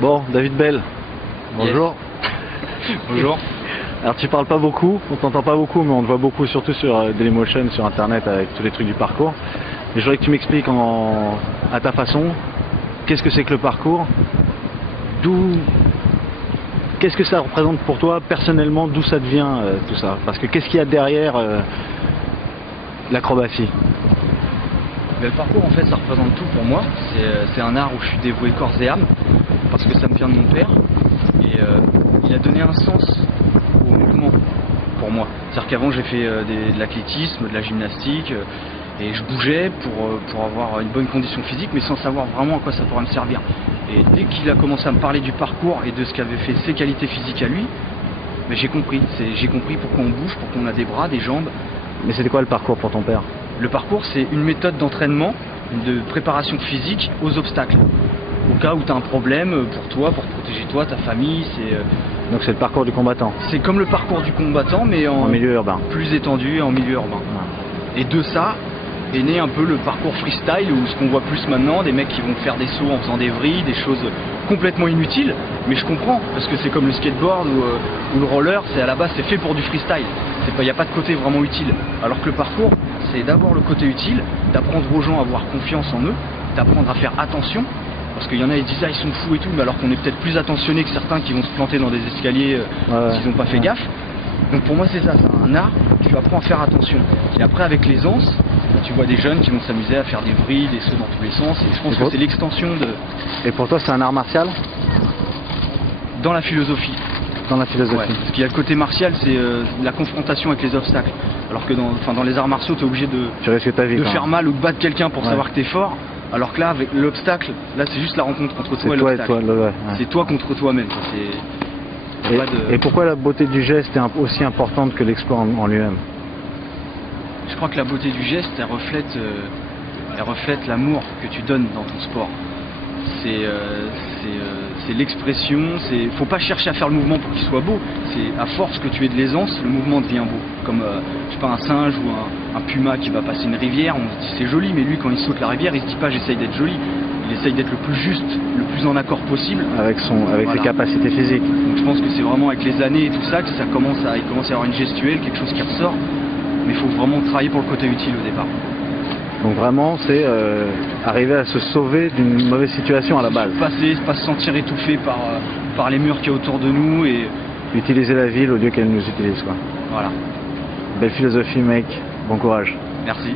Bon, David Bell, bonjour. Yes. Bonjour. Alors tu parles pas beaucoup, on t'entend pas beaucoup, mais on te voit beaucoup surtout sur Dailymotion, sur internet avec tous les trucs du parcours. Et je voudrais que tu m'expliques à ta façon, qu'est-ce que c'est que le parcours, qu'est-ce que ça représente pour toi personnellement, d'où ça devient tout ça, parce que qu'est-ce qu'il y a derrière l'acrobatie? Le parcours, en fait, ça représente tout pour moi. C'est un art où je suis dévoué corps et âme, parce que ça me vient de mon père. Et il a donné un sens au mouvement pour moi. C'est-à-dire qu'avant, j'ai fait de l'athlétisme, de la gymnastique, et je bougeais pour avoir une bonne condition physique, mais sans savoir vraiment à quoi ça pourrait me servir. Et dès qu'il a commencé à me parler du parcours et de ce qu'avaient fait ses qualités physiques à lui, mais j'ai compris. J'ai compris pourquoi on bouge, pourquoi on a des bras, des jambes. Mais c'était quoi le parcours pour ton père? Le parcours, c'est une méthode d'entraînement, de préparation physique aux obstacles. Au cas où tu as un problème pour toi, pour protéger toi, ta famille. Donc c'est le parcours du combattant? C'est comme le parcours du combattant, mais en milieu urbain. Plus étendu et en milieu urbain. Ouais. Et de ça est né un peu le parcours freestyle, ou ce qu'on voit plus maintenant, des mecs qui vont faire des sauts en faisant des vrilles, des choses complètement inutiles. Mais je comprends, parce que c'est comme le skateboard ou le roller, à la base c'est fait pour du freestyle. Il n'y a pas de côté vraiment utile. Alors que le parcours, c'est d'abord le côté utile, d'apprendre aux gens à avoir confiance en eux, d'apprendre à faire attention, parce qu'il y en a qui disent ah ils sont fous et tout, mais alors qu'on est peut-être plus attentionné que certains qui vont se planter dans des escaliers s'ils n'ont pas fait gaffe. Donc pour moi c'est ça, c'est un art, tu apprends à faire attention. Et après avec l'aisance, tu vois des jeunes qui vont s'amuser à faire des vrilles, des sauts dans tous les sens, et je pense que c'est l'extension de... Et pour toi c'est un art martial? Dans la philosophie. Dans la philosophie. Ouais, parce qu'il y a le côté martial, c'est la confrontation avec les obstacles. Alors que dans les arts martiaux, tu es obligé de faire mal ou de battre quelqu'un pour savoir que tu es fort. Alors que là, avec l'obstacle, là c'est juste la rencontre entre toi et l'obstacle. C'est toi contre toi-même. Et pourquoi la beauté du geste est aussi importante que l'exploit en lui-même? Je crois que la beauté du geste, elle reflète l'amour que tu donnes dans ton sport. C'est l'expression, faut pas chercher à faire le mouvement pour qu'il soit beau, c'est à force que tu aies de l'aisance, le mouvement devient beau. Comme je sais pas, un singe ou un puma qui va passer une rivière, on se dit c'est joli, mais lui quand il saute la rivière, il se dit pas j'essaye d'être joli, il essaye d'être le plus juste, le plus en accord possible. Avec ses capacités physiques. Donc je pense que c'est vraiment avec les années et tout ça que il commence à y avoir une gestuelle, quelque chose qui ressort, mais il faut vraiment travailler pour le côté utile au départ. Donc vraiment, c'est arriver à se sauver d'une mauvaise situation à la base. Pas se sentir étouffé par les murs qu'il y a autour de nous et... Utiliser la ville au lieu qu'elle nous utilise, quoi. Voilà. Belle philosophie, mec. Bon courage. Merci.